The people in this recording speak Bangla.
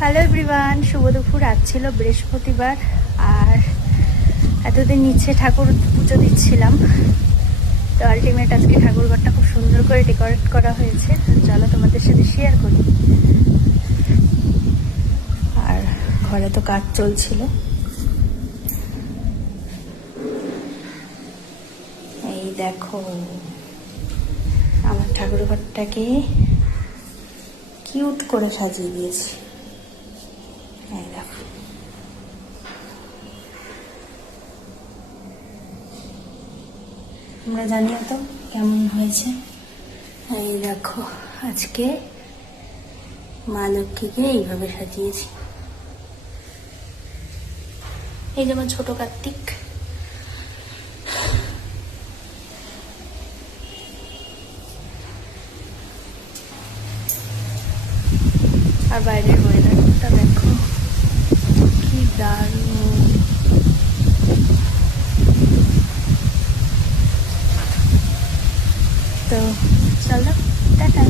হ্যালো এভরিওয়ান, শুভ দুপুর। আজ ছিল বৃহস্পতিবার আর এতদিন নিচে ঠাকুর পুজো দিচ্ছিলাম। তো আলটিমেট আজকে ঠাকুরঘরটা খুব সুন্দর করে ডেকোরেট করা হয়েছে, চলো তোমাদের সাথে শেয়ার করি। আর ঘরে তো কাজ চলছিল। এই দেখো আমার ঠাকুরঘরটাকে কিউট করে সাজিয়ে দিয়েছি। এই দেখো, তোমরা জানিও তো কেমন হয়েছে। এই দেখো, আজকে মা লক্ষ্মীকে এইভাবে সাজিয়েছি। এই যেমন ছোট কার্তিক, আর বাইরের ওয়েদারটা দেখো কি দারুণ। তো চলো টাটা।